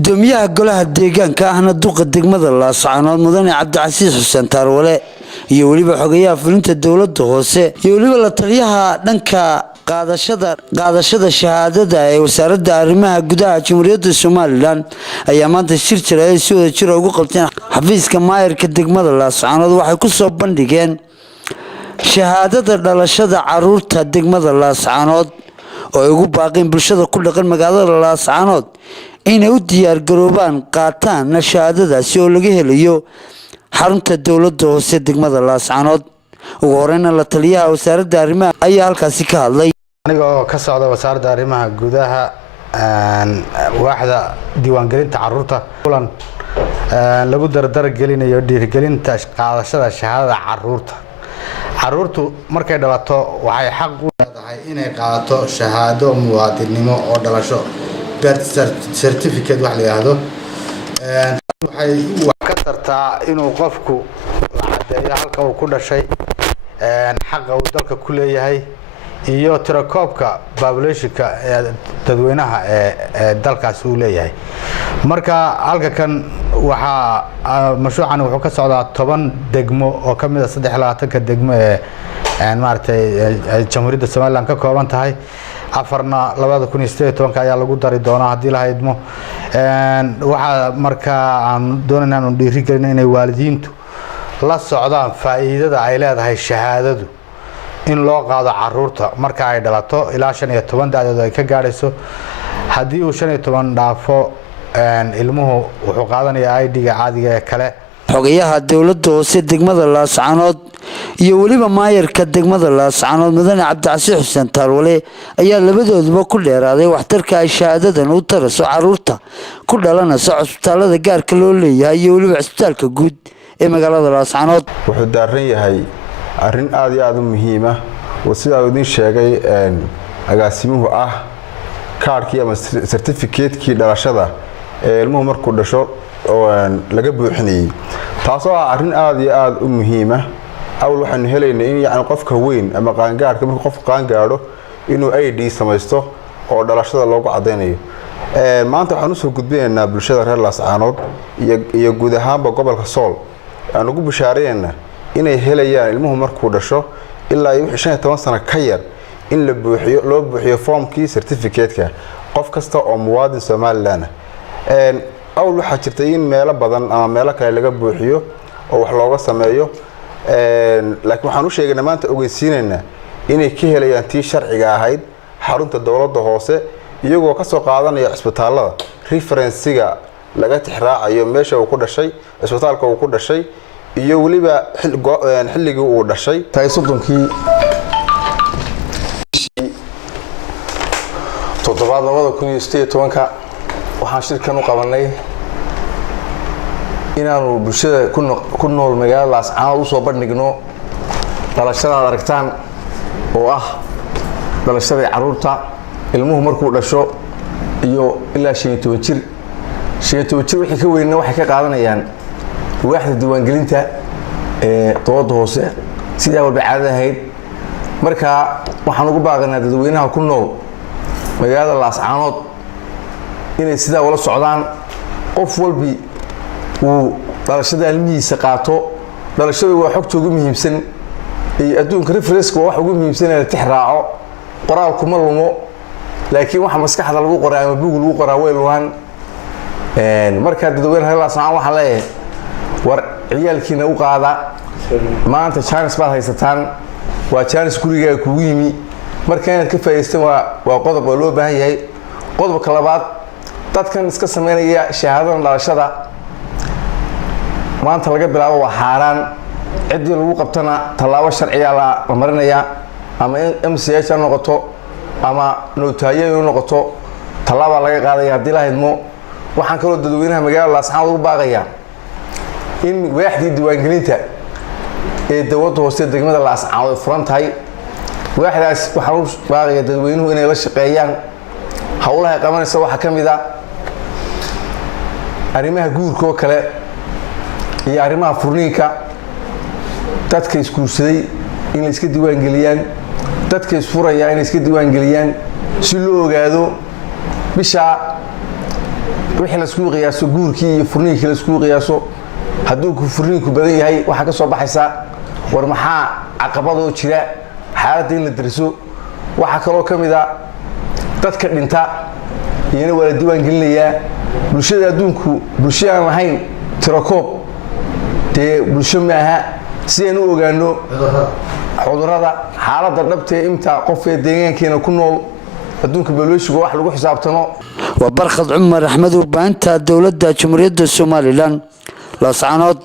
gudoomiyaha golaha deegaanka ahna duqa degmada Laascaanood mudane Cabdicasiis Xuseen Taarwale iyo waliba xogayaha fulinta dawladda hoose iyo waliba la taliyaha dhanka qaadashada shahaadada ee wasaaradda arrimaha gudaha Jamhuuriyadda Soomaaliland ayaa maanta shir jiray si wada jir ugu qabteen xafiiska maayirka degmada Laascaanood waxay ku soo bandhigeen shahaadada dhalashada caruurta degmada Laascaanood oo ay ugu baaqeen bulshada ku dhaqan magaalada Laascaanood inay u diyaar garoobaan qaataan shahaadadaasi oo laga helayo xarunta dawladda hoose degmada Laascaanood ugu horeyna la taliyaha wasaaradda arrimaha ayaa halkaasi ka hadlay anigoo ka socda wasaaradda arrimaha gudaha waaxda diiwaangelinta caruurta kulan lagu dardar gelinayo dhiirigelinta qaadashada shahaadada caruurtu markay dhawato waxay xaq u leedahay inay qaadato shahaado muwaadinimo oo dhalasho birth certificate wax la yiraahdo waxay wax ka tartaa inuu qofku cadeeyo halka uu ku dhashay xaqa uu dalka ku leeyahay iyo tirakoobka populationka dadweynaha ee dalkaas uu leeyahay marka halka kan waxa mashruucan wuxuu ka socdaa 10 degmo oo kamid ah 23 degmo ee maartay Jamhuuriyadda Soomaaliland ka kooban tahay afarna 2018 ayaa lagu dari doonaa hadii la haydmo waxa marka aan doonaynaa inaan dhiirigelino inay waalidiintu la socdaan faa'iidada ay leedahay shahaadadu in loo qaado caruurta marka ay dhalato ilaa 15 da'dooda ay ka gaarayso hadii uu 15 dhaafo ilmuhu wuxuu qaadanayaa ID-ga caadiga ee kale xogayaha dawladda hoose degmada Laascaanood iyo waliba maayirka degmada Laascaanood mudane Cabdicasiis Xuseen Taarwale ayaa labadooduba ku dheeraaday waxtarka ay shahaadadan u taraso caruurta ku dhalanaysa cusbitaalada gaarka loo leeyahay iyo waliba cusbitaalka guud ee magaalada Laascaanood wuxuu daaran yahay arrin aad iyo aad u muhiim ah oo sida uu idin sheegay agaasimuhu ah kaarkii ama certificate-kii dhalashada ee ilmuhu markuu dhasho oo laga buuxinayay taasoo ah arrin aad iyo aad u muhiim ah awl waxaan helaynaa in yaani qofka weyn ama qaangaarka markuu qof qaangaaro inuu ID samaysto oo dhalashada loogu cadeynayo maanta waxaan u soo gudbinaynaa bulshada reer Laascaanood iyo guud ahaanba gobolka Sool aan ugu bishaareynaa inay helayaan ilmuhu markuu dhasho ilaa 15 sano ka yar in loo buuxiyo formkii certificate-ka qof kasta oo muwaadin Soomaaliland awl waxa jirtay in meelo badan ama meelo kale laga buuxiyo oo wax looga sameeyo laakiin waxaan u sheegnaa maanta ogeysiinayna inay ka helayaan tii sharciga ahayd xarunta dawladda hoose iyagoo ka soo qaadanaya cusbitaalada reference-ga laga tixraacayo meesha uu ku dhashay cusbitaalka uu ku dhashay iyo waliba xilligii uu dhashay tay sodonkii toddobaad 2018 waxaan shirkan u qabanay inaanu bulshada ku nool magaalada Laascaanood u soo bandhigno dhalashada aragtaan oo ah dhalashada caruurta ilmuhu markuu dhasho iyo ilaa 15 jir wixii ka weynna waxay ka qaadanayaan waaxda diiwaangelinta ee dawladda hoose sida walba caadi ahayd marka waxaan ugu baaqanaa dadweynaha ku nool magaalada Laascaanood inay sida wala socdaan qof walbi uu dhalashada ilmihiisa qaato dhalashadu waa xogta ugu muhiimsan ee adduunka reference-ka wax ugu muhiimsan ee tixraaco qoraal kuma lumo laakiin waxa maskaxda lagu qoraa ama buug lagu qoraa way lumaan marka dadweynaha Laascaanood waxa leeyahay war ciyaalkiina u qaada maanta chance baad haysataan waa chance guriga kugu yimi marka inaad ka faa'iideystaan waa qodob oo loo baahan yahay qodobka labaad dadkan iska sameynaya shahaadada dhalashada maanta laga bilaabo waa xaraan cidii lagu qabtana talaabo sharciya la marinaya ama MCH noqoto ama nootaayo noqoto talaabo laga qaadaya hadii la haydmo waxaan kaloo dadweynaha magaalada Laascaanood ugu baaqaya in waaxdii diiwaangelinta ee dawladda hoose degmada Laascaanood furan tahay waaxdaas waxaan u baaqaya dadweynuhu inay la shaqeeyaan hawlaha qabanaysa waxa kamid ah arrimaha guurka oo kale iyo arrimaha furniinka dadka iskuursaday in la iska diiwaangeliyaan dadka isfuraya in la iska diiwaangeliyaan si loo ogaado bisha wixii la isku qiyaaso guurkii iyo furniinkii la isku qiyaaso hadduu ku furniinku badan yahay waxa ka soo baxaysa war maxaa caqabado jira xaaladda in la dariso waxa kaloo kamid ah dadka dhinta iyana waa la diiwaan gelinayaa bulshada adduunku bulshada aan ahayn tirakoob dee bulsho ma aha si aan u ogaano cudurrada xaaladda dhabta ee inta qof ee deegaankeena ku nool adduunka balweyshiga wax lagu xisaabtano waa Barkhad Cumar Axmed warbaahinta dowladda Jamhuuriyadda Somaliland laascaanood.